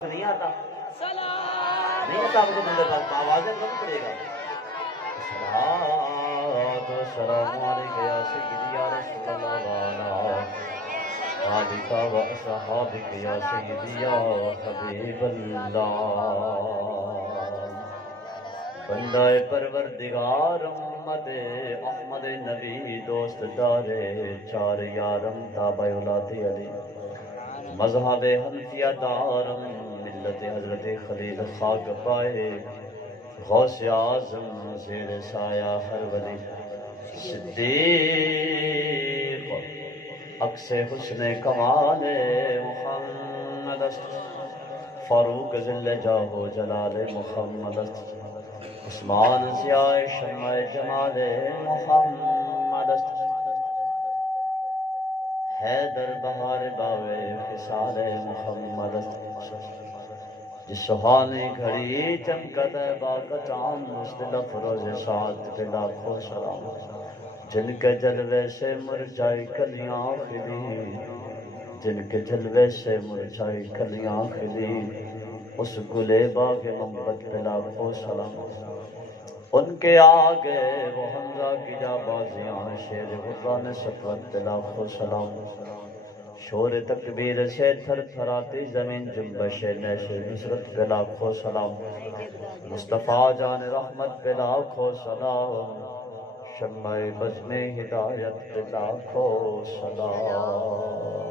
نہیں آتا نہیں آتا آپ کو بندے پاس آوازیں کم پڑے گا صلوات و سلام علیک یا سیدی یا رسول اللہ والا آلک و اصحابک یا سیدی یا حبیب اللہ بندہ پروردگار امت احمد نبی دوست دار چار یارم تابع اولاد علی مذہب حنفیہ دارم ملت حضرت خلیل خاک پائے غوث اعظم زیر سایہ ہر ولی صدیق عکس حسن کمال محمد فاروق ذل جاہ جلال محمد عثمان ضیاء شمع جمال محمد حیدر بہار باوے خصال محمد جس سہانے گھڑی چمکت باقا چاند مستل فروز ساتھ پہ لاکھوں سلام جن کے جلوے سے مرجائی کلیاں کھلی جن کے جلوے سے مرجائی کلیاں کھلی اس گلے باغ محبت پہ لاکھوں سلام ان کے آگے وہ حمزہ کی جابازیاں شیر غربان سطوت پہ لاکھوں سلام شور تکبیر سے تھر تھراتی زمین جنبش نیش نصرت پہ لاکھوں سلام مصطفیٰ جان رحمت پہ لاکھوں سلام شمع بزم ہدایت پہ لاکھوں سلام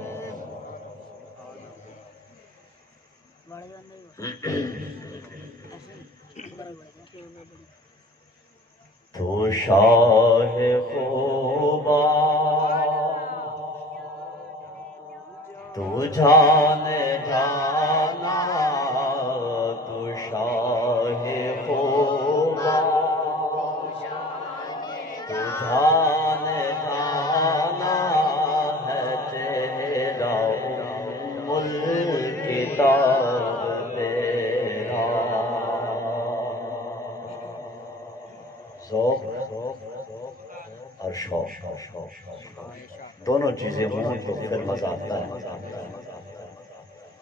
تو شاہ خوبا تو جان جانا تو شاہ خوبا تو جان جانا ہے تیرا الکتاب تیرا ذوق اور شوق دونوں چیزیں ہوں تو پھر مزہ آتا ہے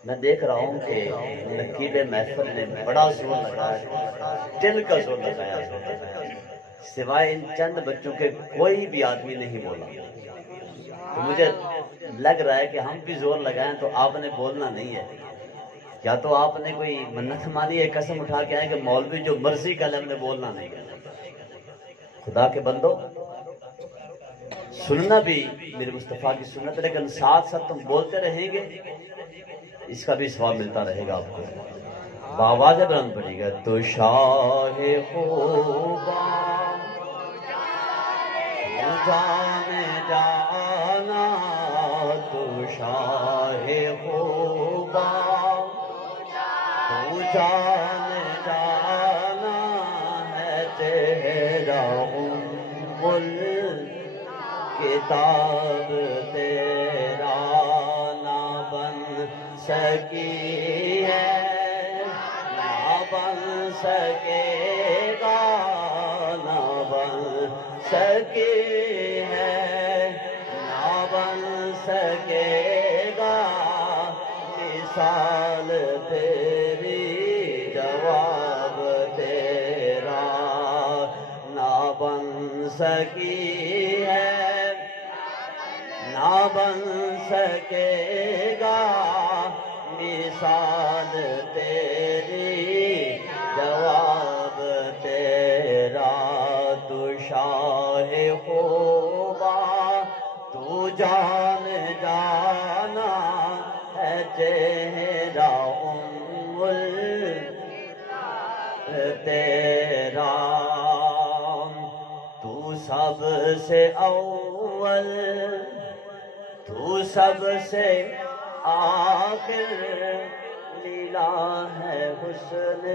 میں دیکھ رہا ہوں کہ نقیب محفل نے بڑا زور لگایا دل کا زور لگایا سوائے ان چند بچوں کے کوئی بھی آدمی نہیں بولا تو مجھے لگ رہا ہے کہ ہم بھی زور لگائیں تو آپ نے بولنا نہیں ہے یا تو آپ نے کوئی منت مانی ہے قسم اٹھا کے آئے کہ مولوی جو مرضی کا ہم نے بولنا نہیں ہے خدا کے بندو سننا بھی میرے مصطفیٰ کی سنت لیکن ساتھ ساتھ تم بولتے رہیں گے اس کا بھی ثواب ملتا رہے گا آپ کو بآواز بلند پڑے گا تو شاہ خوبا تو جان جانا تو شاہ خوبا تو جان جانا ہے تیرا کتاب تیرا نہ بن سکی ہے نہ بن سکے گا نہ بن سکی ہے نہ بن سکے گا مثال تیری جواب تیرا نہ بن سکی ہے نہ بن سکے گا مثال تیری جواب تیرا تو شاہ خوبا تو جان جانا ہے تیرا تیرا تو سب سے اول تو سب سے آخر لیلا ہے حسن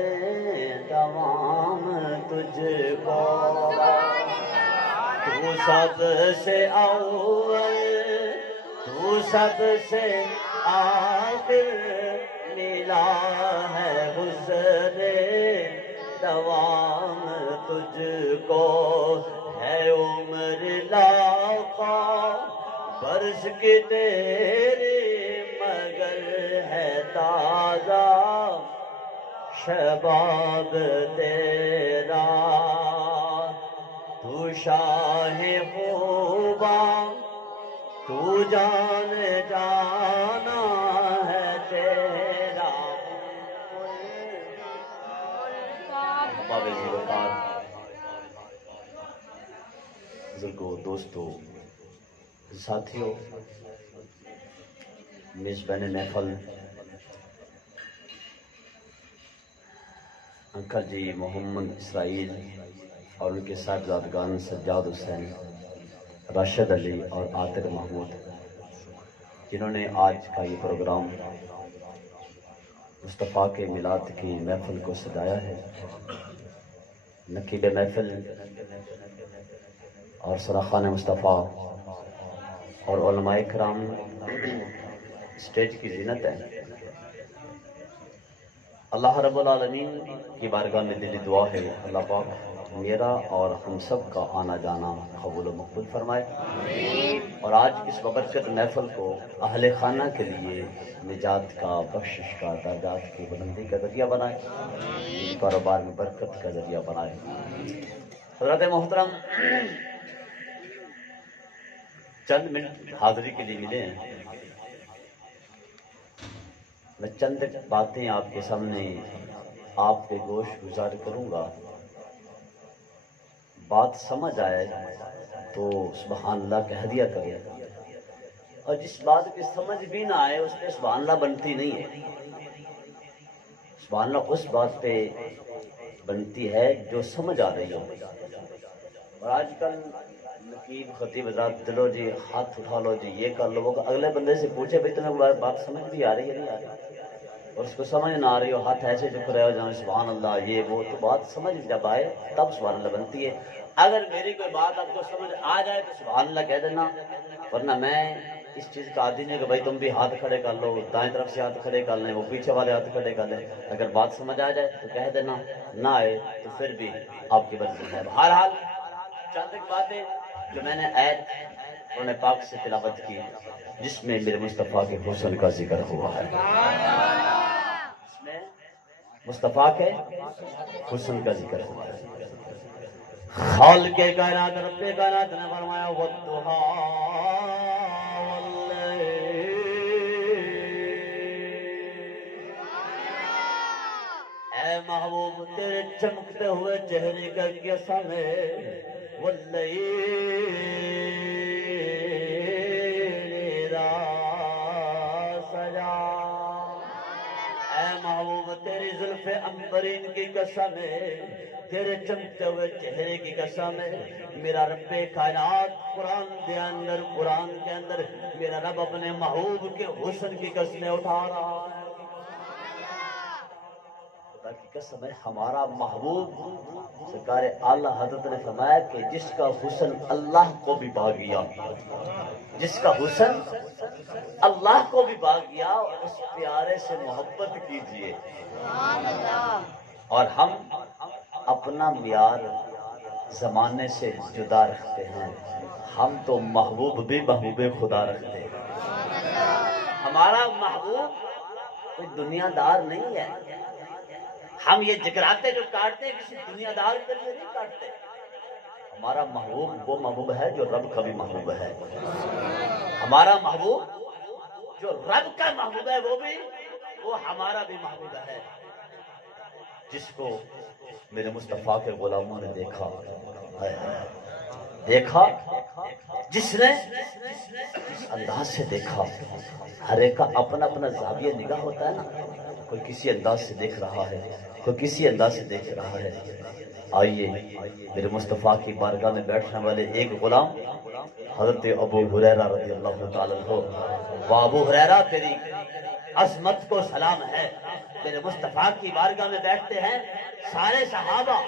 تمام تجھ کو تو سب سے اول تو سب سے آخر لیلا ہے حسن تمام تجھ کو ہے عمر لاکھوں برس کی تیری مگر ہے تازہ شباب تیرا تو شاہ خوباں تو جان جانا ہے تیرا بزرگوں، دوستوں، ساتھیوں، میزبان محفل انکل جی محمد اسرائیل اور ان کے صاحبزادگان سجاد حسین، راشد علی اور عاطر محمود، جنہوں نے آج کا یہ پروگرام مصطفیٰ کے میلاد کی محفل کو سجایا ہے۔ نقیب محفل اور سراخان مصطفیٰ اور علماء کرام اسٹیج کی زینت ہے۔ اللہ رب العالمین کی بارگاہ میں دلی دعا ہے، اللہ پاک میرا اور ہم سب کا آنا جانا قبول و مقبول فرمائے، اور آج اس ببرکت محفل کو اہل خانہ کے لیے نجات کا، بخشش کا، درجات کی بلندی کا ذریعہ بنائے، کاروبار میں برکت کا ذریعہ بنائے۔ حضرات محترم، چند منٹ حاضری کے لیے ملے ہیں، میں چند باتیں آپ کے سامنے آپ کے گوش گزار کروں گا۔ بات سمجھ آئے تو سبحان اللہ کہہ دیا کرے، اور جس بات کی سمجھ بھی نہ آئے اس پہ سبحان اللہ بنتی نہیں ہے۔ سبحان اللہ اس بات پہ بنتی ہے جو سمجھ آ رہی ہو۔ اور آج کل نقیب خطیب حضرات، چلو جی ہاتھ اٹھا لو جی، یہ کر لو وہ، اگلے بندے سے پوچھے بھائی تمہیں بات سمجھ بھی آ رہی ہے نہیں آ رہی، اور اس کو سمجھ نہ آ رہی ہو، ہاتھ ایسے جھک رہے ہو جہاں سبحان اللہ یہ وہ، تو بات سمجھ جب آئے تب سبحان اللہ بنتی ہے۔ اگر میری کوئی بات آپ کو سمجھ آ جائے تو سبحان اللہ کہہ دینا، ورنہ میں اس چیز کا عادی نہیں کہ بھائی تم بھی ہاتھ کھڑے کر لو، دائیں طرف سے ہاتھ کھڑے کر لیں، وہ پیچھے والے ہاتھ کھڑے کر لیں۔ اگر بات سمجھ آ جائے تو کہہ دینا، نہ آئے تو پھر بھی آپ کی مرضی ہے۔ بہرحال چند ایک باتیں جو میں نے آیت قرآن پاک سے تلاوت کی جس میں میرے مصطفیٰ کے حسن کا ذکر ہوا ہے، اس میں مصطفیٰ کے حسن کا ذکر ہوا ہے۔ خالق کائنات رب کائنات نے فرمایا والضحیٰ واللیل، اے محبوب تیرے چمکتے ہوئے چہرے کا قسم ہے، واللیل اذا سجا، اے محبوب تیری زلف عنبرین کی قسم ہے، تیرے چمکتے ہوئے چہرے کی قسم ہے، میرا رب کائنات قرآن کے اندر میرا رب اپنے محبوب کے حسن کی قسمیں اٹھا رہا ہے۔ خدا کی قسم ہے، ہمارا محبوب سرکار اعلیٰ حضرت نے فرمایا کہ جس کا حسن اللہ کو بھی بھا گیا، جس کا حسن اللہ کو بھی بھا گیا، اس پیارے سے محبت کیجئے۔ اور ہم اپنا معیار زمانے سے جدا رکھتے ہیں، ہم تو محبوب بھی محبوب خدا رکھتے ہیں۔ ہمارا محبوب کوئی دنیا دار نہیں ہے، ہم یہ جگراتے جو کاٹتے ہیں کسی دنیا دار کے لیے نہیں کاٹتے۔ ہمارا محبوب وہ محبوب ہے جو رب کا بھی محبوب ہے، ہمارا محبوب جو رب کا محبوب ہے وہ ہمارا بھی محبوب ہے۔ جس کو میرے مصطفیٰ کے غلاموں نے دیکھا، جس نے اس انداز سے دیکھا، ہر ایک کا اپنا اپنا زاویہ نگاہ ہوتا ہے نا، کوئی کسی انداز سے دیکھ رہا ہے، کوئی کسی انداز سے دیکھ رہا ہے۔ آئیے میرے مصطفیٰ کی بارگاہ میں بیٹھنے والے ایک غلام حضرت ابو ہریرہ رضی اللہ تعالیٰ عنہ، وہ ابو ہریرہ تیری عظمت کو سلام ہے، میرے مصطفیٰ کی بارگاہ میں بیٹھتے ہیں، سارے صحابہ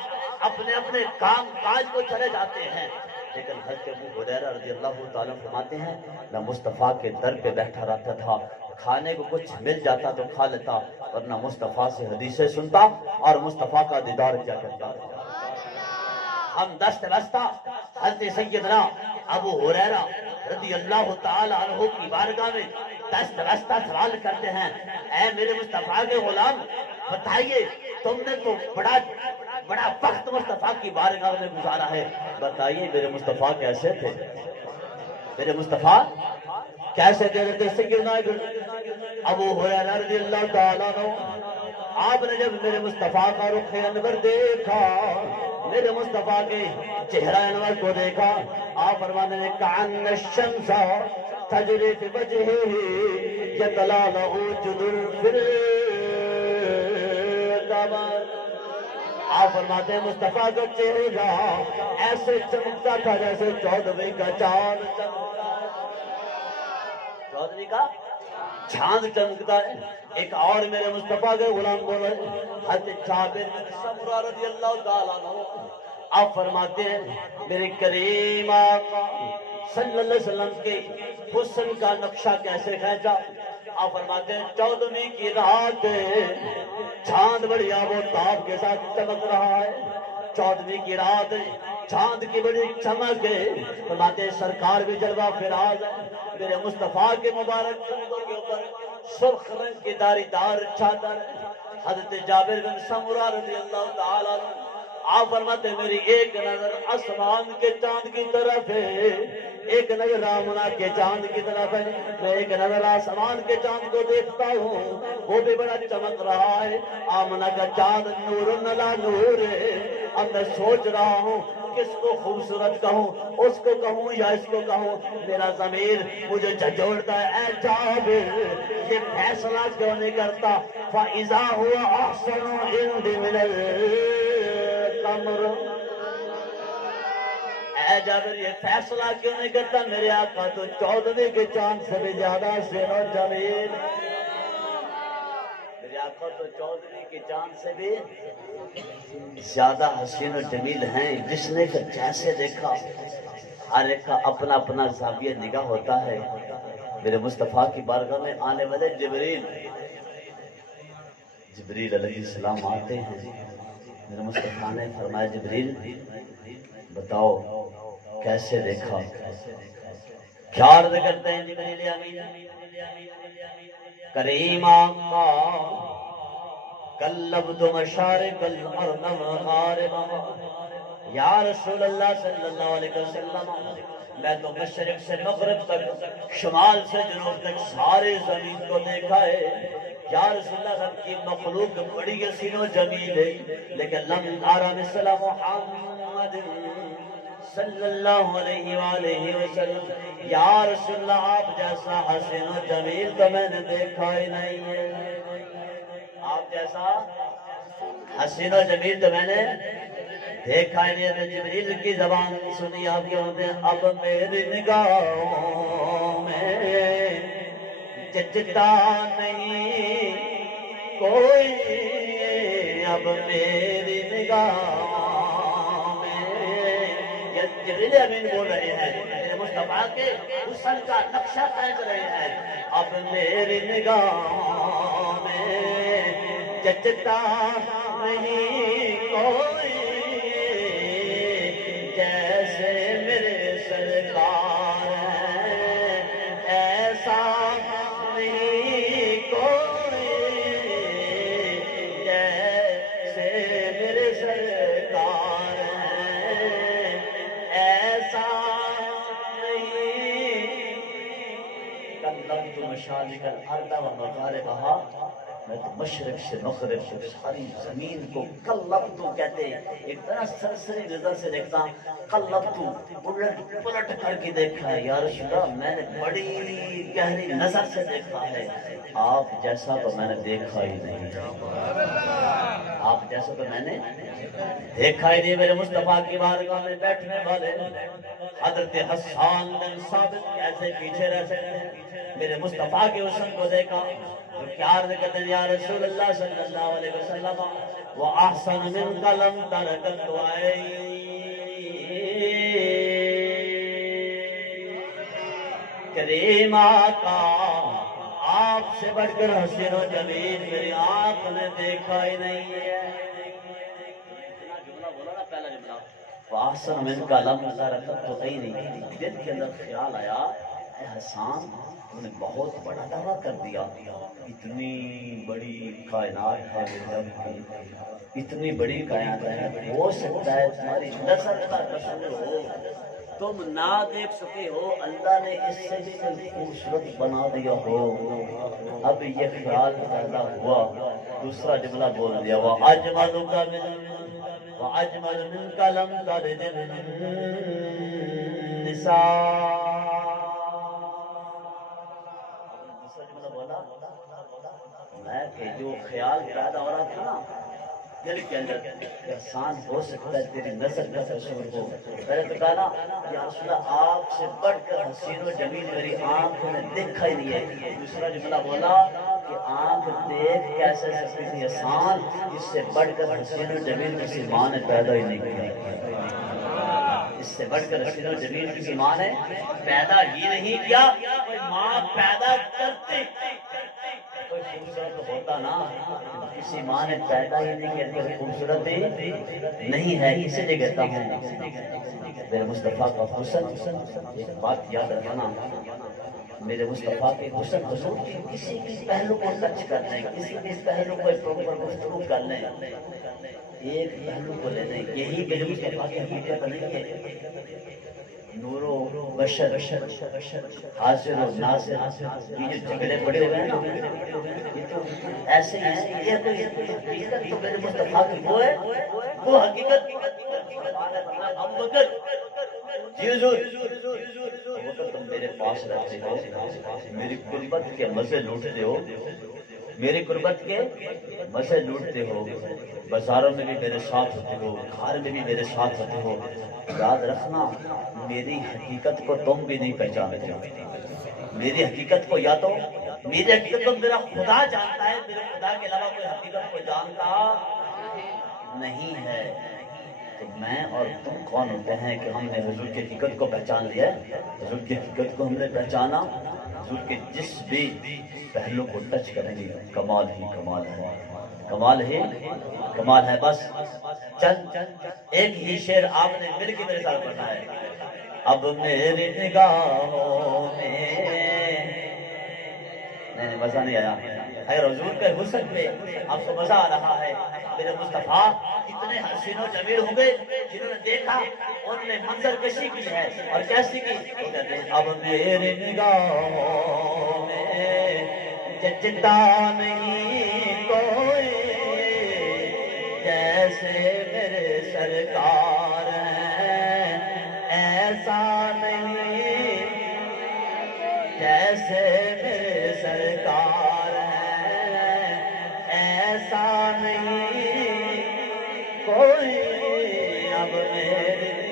اپنے اپنے کام کاج کو چلے جاتے ہیں، لیکن حضرت ابو ہریرہ رضی اللہ تعالیٰ فرماتے ہیں میں مصطفیٰ کے در پہ بیٹھا رہتا تھا، کھانے کو کچھ مل جاتا تو کھا لیتا، ورنہ مصطفیٰ سے حدیثیں سنتا اور مصطفیٰ کا دیدار کیا کرتا تھا۔ ہم دست بستہ حضرت سیدنا ابو ہریرہ رضی اللہ تعالی عنہ کی بارگاہ میں دست بستہ سوال کرتے ہیں، اے میرے مصطفیٰ کے غلام، بتائیے تم نے تو بڑا وقت مصطفیٰ کی بارگاہ میں گزارا ہے، بتائیے میرے مصطفیٰ کیسے تھے؟ میرے مصطفیٰ کیسے تھے؟ سیدنا ابو ہریرہ رضی اللہ تعالیٰ عنہ، آپ نے جب میرے مصطفیٰ کا رخ انور دیکھا، میرے مصطفیٰ کے چہرہ انور کو دیکھا، آپ فرمانے نے کأن الشمس تجری فی وجہہ یتلالہ جدر فی القمر۔ آپ فرماتے ہیں مصطفیٰ کا چہرہ ایسے چمکتا تھا جیسے چودھویں کا چاند چمکتا ہے، چودھویں کا چاند چمکتا ہے۔ ایک اور میرے مصطفیٰ کے غلام بولے حضرت جابر بن سمرہ رضی اللہ تعالیٰ عنہ، آپ فرماتے ہیں میرے کریم آقا صلی اللہ علیہ وسلم کے حسن کا نقشہ کیسے کھینچا؟ آپ فرماتے ہیں 14ویں کی رات چاند بڑی آب و تاب کے ساتھ چمک رہا ہے، 14ویں کی رات چاند کی بڑی چمک ہے، فرماتے ہیں سرکار بھی جلوہ فراز ہے، میرے مصطفیٰ کے مبارک کندھوں کے اوپر سرخ رنگ کی داری دار چادر ہے۔ حضرت جابر بن سمرہ رضی اللہ تعالیٰ عنہ، آپ فرماتے ہیں میری ایک نظر آسمان کے چاند کی طرف ہے، ایک نظر آمنہ کے چاند کی طرف ہے، میں ایک نظر آسمان کے چاند کو دیکھتا ہوں، وہ بھی بڑا چمک رہا ہے، آمنہ کا چاند نور نلا نور ہے۔ اب میں سوچ رہا ہوں کس کو خوبصورت کہوں، اس کو کہوں یا اس کو کہوں، میرا ضمیر مجھے جھنجھوڑتا ہے، اے جابر یہ فیصلہ کیوں نہیں کرتا؟ فَإِذَا هُوَ أَحْسَنُ عِنْدِ مِنَ الْقَمْرِ، اے جابر یہ فیصلہ کیوں نہیں کرتا؟ میرے آقا تو 14ویں کے چاند سے بھی زیادہ حسین و جمیل، میرے آقا تو 14ویں کے چاند سے بھی زیادہ حسین و جمیل ہیں۔ جس نے جیسے دیکھا، ہر ایک کا اپنا اپنا زاویہ نگاہ ہوتا ہے۔ میرے مصطفیٰ کی بارگاہ میں آنے والے جبریل علیہ السلام آتے ہیں، میرے مصطفیٰ نے فرمایا جبریل بتاؤ کیسے دیکھا؟ کیا عرض کرتے ہیں جبریل امین؟ کریم آقا قلبت مشارق الارض ومغاربها، یا رسول اللہ صلی اللہ علیہ وسلم میں تو مشرق سے مغرب تک، شمال سے جنوب تک سارے زمین کو دیکھا ہے، یا رسول اللہ سب کی مخلوق بڑی حسین و جمیل ہے، لیکن لم ارى مثل محمد صلی اللہ علیہ وآلہ وسلم، یا رسول اللہ آپ جیسا حسین و جمیل تو میں نے دیکھا ہی نہیں ہے، آپ جیسا حسین و جمیل تو میں نے دیکھا ہی نہیں ہے۔ جبریل کی زبان سنی آپ کے ہوتے ہیں اب میری نگاہوں میں جچتا نہیں کوئی، اب میری نگاہوں میں، یہ جبریل امین بول رہے ہیں، میرے مصطفیٰ کے حسن کا نقشہ کھینچ رہے ہیں، اب میری نگاہوں میں جچتا نہیں کوئی، جیسے میرے سرکار ہیں ایسا نہیں کوئی، جیسے میرے سرکار ہیں ایسا نہیں۔ قلبت مشارق الارض ومغاربها، میں تو مشرق سے مغرب سے ساری زمین کو قلبتو کہتے ہیں، ایک طرح سرسری نظر سے دیکھتا ہوں، قلبتو پلٹ کر کے دیکھا ہے، یا رسول اللہ میں نے بڑی گہری نظر سے دیکھا ہے، آپ جیسا تو میں نے دیکھا ہی نہیں، آپ جیسا تو میں نے دیکھا ہی نہیں۔ میرے مصطفیٰ کی بارگاہ میں بیٹھنے والے حضرت حسان بن ثابت کیسے پیچھے رہ سکتے ہیں؟ میرے مصطفیٰ کے حسن کو دیکھا تو کیا عرض کرتے ہیں یا رسول اللہ صلی اللہ علیہ وسلم وَأَحْسَنَ مِنْكَ لَمْ تَرَكَتْ عَيْنِي، کریم آقا آپ سے بڑھ کر حسین و جمیل میری آنکھ نے دیکھا ہی نہیں ہے۔ جملہ بولا نا پہلا جملہ، وَأَحْسَنَ مِنْكَ لَمْ تَرَكَتْ عَيْنِي، دل کے اندر خیال آیا اے حسان انہوں نے بہت بڑا دعویٰ کر دیا، اتنی بڑی کائنات ہے اتنی بڑی کائنات ہے، ہو سکتا ہے تمہاری نظر کا قصور ہو، تم نہ دیکھ سکے ہو، اللہ نے اس سے بھی خوبصورت بنا دیا ہو۔ اب یہ خیال پیدا ہوا، دوسرا جملہ بول دیا، وَأَجْمَلُ مِنْكَ لَمْ تَلِدِ النِّسَاءُ۔ دوسرا جملہ بولا میں کہ جو خیال پیدا ہو رہا تھا نا دل کے اندر، احسان ہو سکتا ہے تیری نظر کا قصور ہو۔ میں نے کہا نا یا رسول اللہ آپ سے بڑھ کر حسین و جمیل میری آنکھوں نے دیکھا ہی نہیں ہے۔ دوسرا جملہ بولا کہ آنکھ دیکھ کیسے سکتی تھی احسان، اس سے بڑھ کر حسین و جمیل کسی ماں نے پیدا ہی نہیں کیا، اس سے بڑھ کر حسین و جمیل کسی ماں نے پیدا ہی نہیں کیا۔ کوئی ماں پیدا کرتے کوئی خوبصورت ہوتا نا، کسی ماں نے پیدا ہی نہیں کیا، کوئی خوبصورت نہیں ہے۔ اسی لیے کہتا ہوں میرے مصطفیٰ کا حسن، ایک بات یاد رکھنا، میرے مصطفیٰ کے حسن حضور کی کسی کس پہلو کو ٹچ کر لیں، کسی کس پہلو کو گفتگو کر لیں، ایک پہلو کو لے لیں، یہی میرے مصطفیٰ کی حقیقت نہیں ہے۔ نور و بشر، حاضر و ناظر، یہ جو جھگڑے پڑے ہوئے ہیں نا یہ تو ایسے ہیں، یہ تو حقیقت تو میرے مصطفیٰ کی وہ ہے، وہ حقیقت ابو بکر جی حضور تم میرے پاس رہتے ہو، میری قربت کے مزے لوٹتے ہو، میری قربت کے مزے لوٹتے ہو، بازاروں میں بھی میرے ساتھ ہوتے ہو، گھر میں بھی میرے ساتھ ہوتے ہو۔ یاد رکھنا میری حقیقت کو تم بھی نہیں پہچانتے ہو، میری حقیقت کو یا تو میری حقیقت کو میرا خدا جانتا ہے، میرے خدا کے علاوہ کوئی حقیقت کو جانتا نہیں ہے۔ تو میں اور تم کون ہوتے ہیں کہ ہم نے حضور کی حقیقت کو پہچان لیا ہے؟ حضور کی حقیقت کو ہم نے پہچانا، حضور کے جس بھی پہلو کو ٹچ کریں گے کمال ہی کمال ہے، کمال ہی کمال ہے۔ بس چند ایک ہی شعر آپ نے مل کے میرے ساتھ پڑھنا ہے۔ اب میری نگاہوں میں نہیں مزہ نہیں آیا، اگر حضور کے حسن پہ آپ کو مزہ آ رہا ہے، میرے مصطفیٰ اتنے حسین و جمیل ہوں گے جنہوں نے دیکھا انہوں نے منظر کشی کی ہے، اور کیسی کی؟ اب میری نگاہوں میں جچتا نہیں کوئی جیسے میرے سرکار ہیں، ایسا نہیں جیسے میرے سرکار ہیں، ایسا نہیں کوئی۔ اب میری